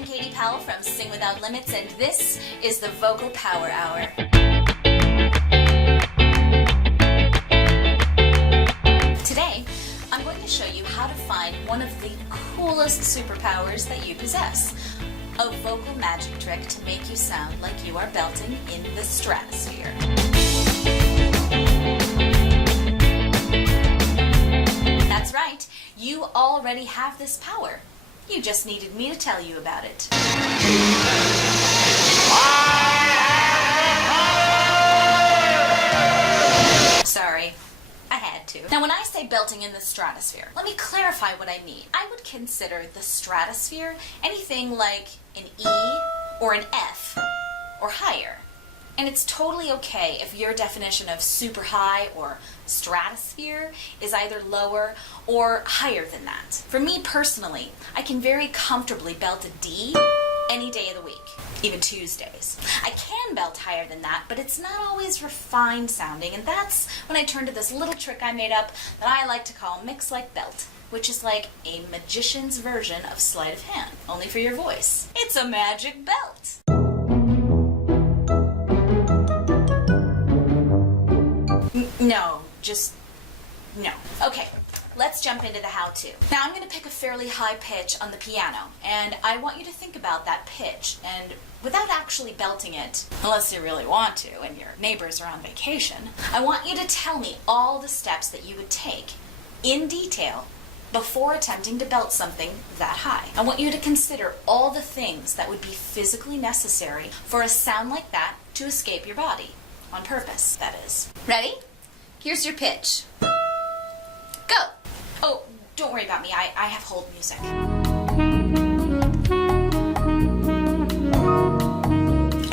I'm Katie Powell from Sing Without Limits, and this is the Vocal Power Hour. Today, I'm going to show you how to find one of the coolest superpowers that you possess. A vocal magic trick to make you sound like you are belting in the stratosphere. That's right, you already have this power. You just needed me to tell you about it. Sorry, I had to. Now when I say belting in the stratosphere, let me clarify what I mean. I would consider the stratosphere anything like an E or an F or higher. And it's totally okay if your definition of super high or stratosphere is either lower or higher than that. For me personally, I can very comfortably belt a D any day of the week, even Tuesdays. I can belt higher than that, but it's not always refined sounding, and that's when I turn to this little trick I made up that I like to call Mix Like Belt, which is like a magician's version of sleight of hand, only for your voice. It's a magic belt. No. Okay, let's jump into the how-to. Now I'm going to pick a fairly high pitch on the piano, and I want you to think about that pitch, and without actually belting it, unless you really want to and your neighbors are on vacation, I want you to tell me all the steps that you would take in detail before attempting to belt something that high. I want you to consider all the things that would be physically necessary for a sound like that to escape your body. On purpose, that is. Ready? Here's your pitch. Go! Oh, don't worry about me. I have hold music.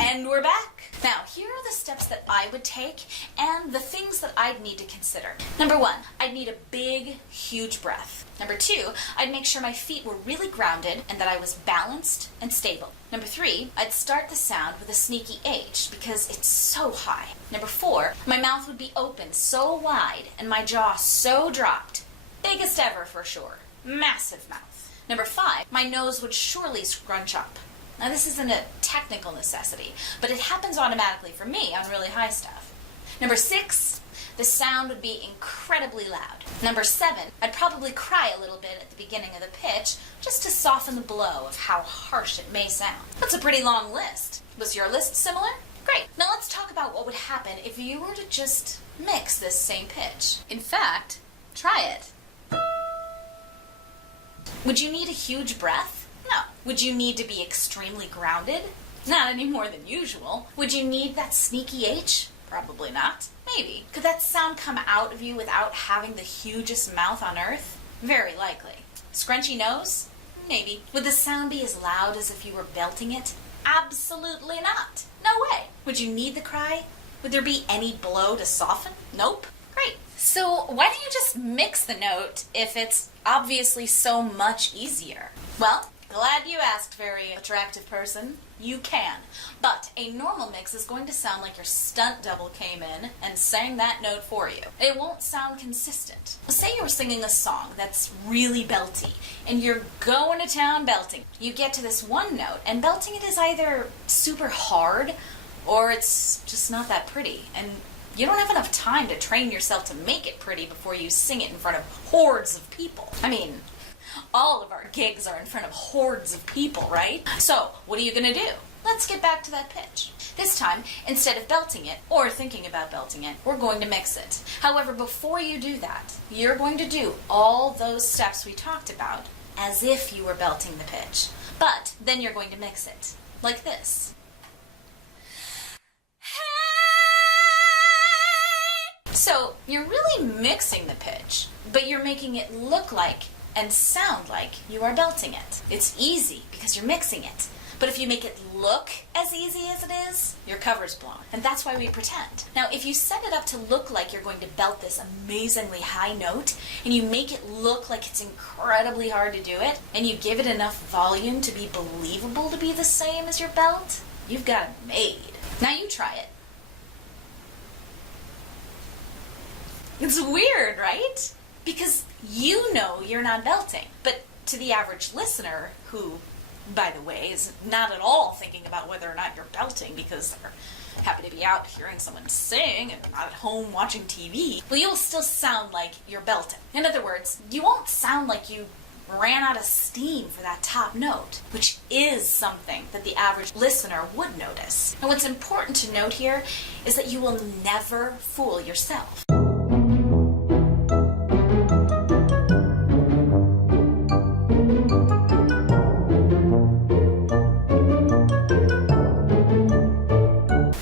And we're back. Now, here are the steps that I would take and the things that I'd need to consider. Number 1, I'd need a big, huge breath. Number 2, I'd make sure my feet were really grounded and that I was balanced and stable. Number 3, I'd start the sound with a sneaky H because it's so high. Number 4, my mouth would be open so wide and my jaw so dropped. Biggest ever for sure. Massive mouth. Number 5, my nose would surely scrunch up. Now this isn't a technical necessity, but it happens automatically for me on really high stuff. Number 6, the sound would be incredibly loud. Number 7, I'd probably cry a little bit at the beginning of the pitch just to soften the blow of how harsh it may sound. That's a pretty long list. Was your list similar? Great. Now let's talk about what would happen if you were to just mix this same pitch. In fact, try it. Would you need a huge breath? No. Would you need to be extremely grounded? Not any more than usual. Would you need that sneaky H? Probably not. Maybe. Could that sound come out of you without having the hugest mouth on earth? Very likely. Scrunchy nose? Maybe. Would the sound be as loud as if you were belting it? Absolutely not. No way. Would you need the cry? Would there be any blow to soften? Nope. Great. So why don't you just mix the note if it's obviously so much easier? Well, glad you asked, very attractive person. You can. But a normal mix is going to sound like your stunt double came in and sang that note for you. It won't sound consistent. Say you're singing a song that's really belty, and you're going to town belting. You get to this one note, and belting it is either super hard, or it's just not that pretty. And you don't have enough time to train yourself to make it pretty before you sing it in front of hordes of people. I mean, all of our gigs are in front of hordes of people, right? So, what are you gonna do? Let's get back to that pitch. This time, instead of belting it, or thinking about belting it, we're going to mix it. However, before you do that, you're going to do all those steps we talked about as if you were belting the pitch. But then you're going to mix it, like this. So, you're really mixing the pitch, but you're making it look like and sound like you are belting it. It's easy because you're mixing it. But if you make it look as easy as it is, your cover's blown. And that's why we pretend. Now, if you set it up to look like you're going to belt this amazingly high note, and you make it look like it's incredibly hard to do it, and you give it enough volume to be believable to be the same as your belt, you've got it made. Now you try it. It's weird, right? Because you know you're not belting, but to the average listener who by the way, is not at all thinking about whether or not you're belting because they're happy to be out hearing someone sing and not at home watching TV, well, you'll still sound like you're belting. In other words, you won't sound like you ran out of steam for that top note, which is something that the average listener would notice. And what's important to note here is that you will never fool yourself.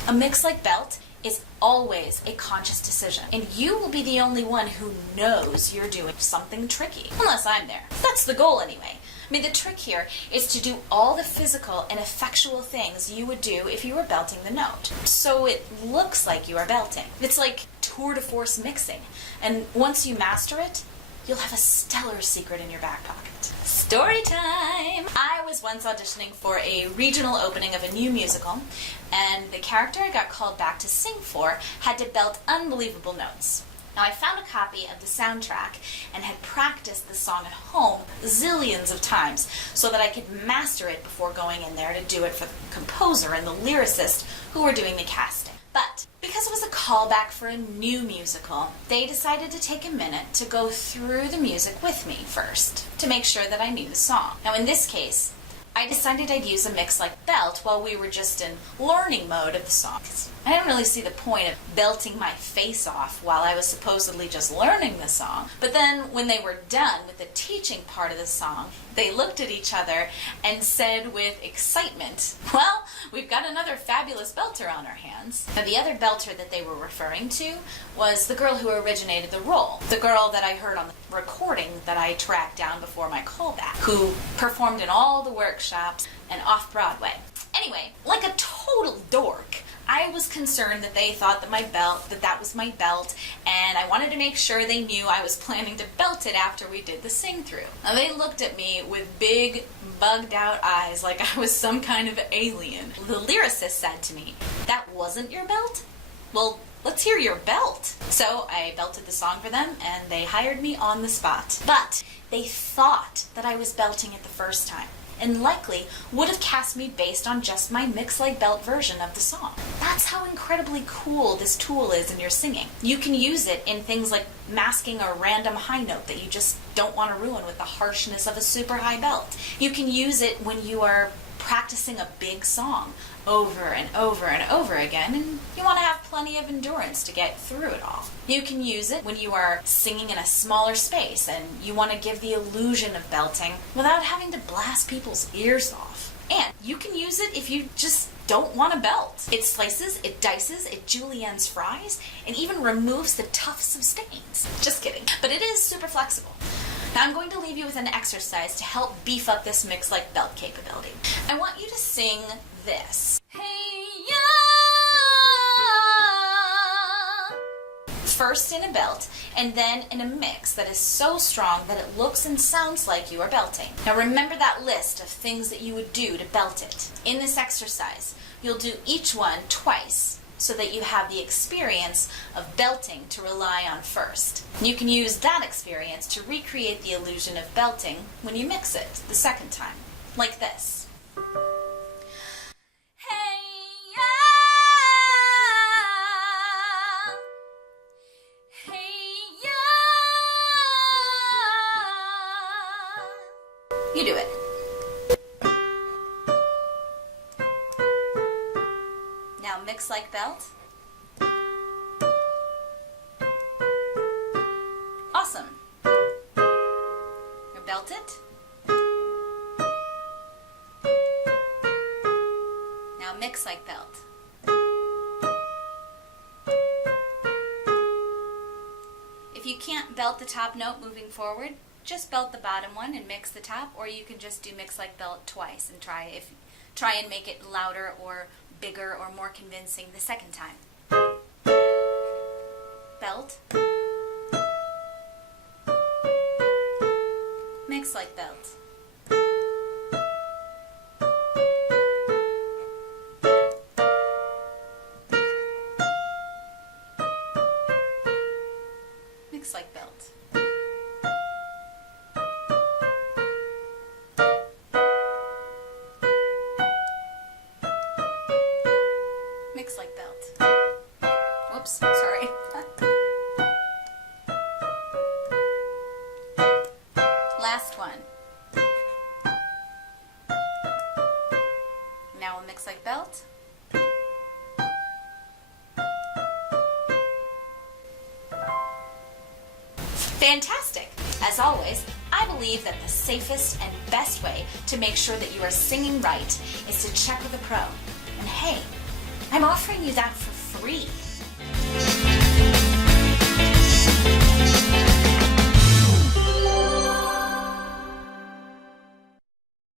A mix like belt is always a conscious decision, and you will be the only one who knows you're doing something tricky, unless I'm there. That's the goal anyway. I mean, the trick here is to do all the physical and effectual things you would do if you were belting the note, so it looks like you are belting. It's like tour de force mixing, and once you master it, you'll have a stellar secret in your back pocket. Story time! I was once auditioning for a regional opening of a new musical, and the character I got called back to sing for had to belt unbelievable notes. Now, I found a copy of the soundtrack and had practiced the song at home zillions of times so that I could master it before going in there to do it for the composer and the lyricist who were doing the casting. But because it was a callback for a new musical, they decided to take a minute to go through the music with me first to make sure that I knew the song. Now, in this case, I decided I'd use a mix like belt while we were just in learning mode of the song. I didn't really see the point of belting my face off while I was supposedly just learning the song. But then when they were done with the teaching part of the song, they looked at each other and said with excitement, "Well, we've got another fabulous belter on our hands." Now, the other belter that they were referring to was the girl who originated the role, the girl that I heard on the recording that I tracked down before my callback, who performed in all the workshops and off-Broadway. Anyway, like a total dork, I was concerned that they thought that that was my belt, and I wanted to make sure they knew I was planning to belt it after we did the sing-through. Now, they looked at me with big, bugged-out eyes like I was some kind of alien. The lyricist said to me, "That wasn't your belt? Well, let's hear your belt." So I belted the song for them, and they hired me on the spot. But they thought that I was belting it the first time, and likely would have cast me based on just my mix-like-belt version of the song. That's how incredibly cool this tool is in your singing. You can use it in things like masking a random high note that you just don't want to ruin with the harshness of a super high belt. You can use it when you are practicing a big song over and over and over again, and you want to have plenty of endurance to get through it all. You can use it when you are singing in a smaller space and you want to give the illusion of belting without having to blast people's ears off. And you can use it if you just don't want to belt. It slices, it dices, it juliennes fries, and even removes the tufts of stains. Just kidding. But it is super flexible. Now I'm going to leave you with an exercise to help beef up this mix-like belt capability. I want you to sing this. Hey ya! First in a belt, and then in a mix that is so strong that it looks and sounds like you are belting. Now remember that list of things that you would do to belt it. In this exercise, you'll do each one twice, so that you have the experience of belting to rely on first. You can use that experience to recreate the illusion of belting when you mix it the second time, like this. Hey ya! Hey ya! You do it. Now mix like belt. Awesome. Now belt it. Now mix like belt. If you can't belt the top note moving forward, just belt the bottom one and mix the top, or you can just do mix like belt twice and try and make it louder or bigger or more convincing the second time. Belt. Mix like belt. Mix like belt. Fantastic! As always, I believe that the safest and best way to make sure that you are singing right is to check with a pro. And hey, I'm offering you that for free.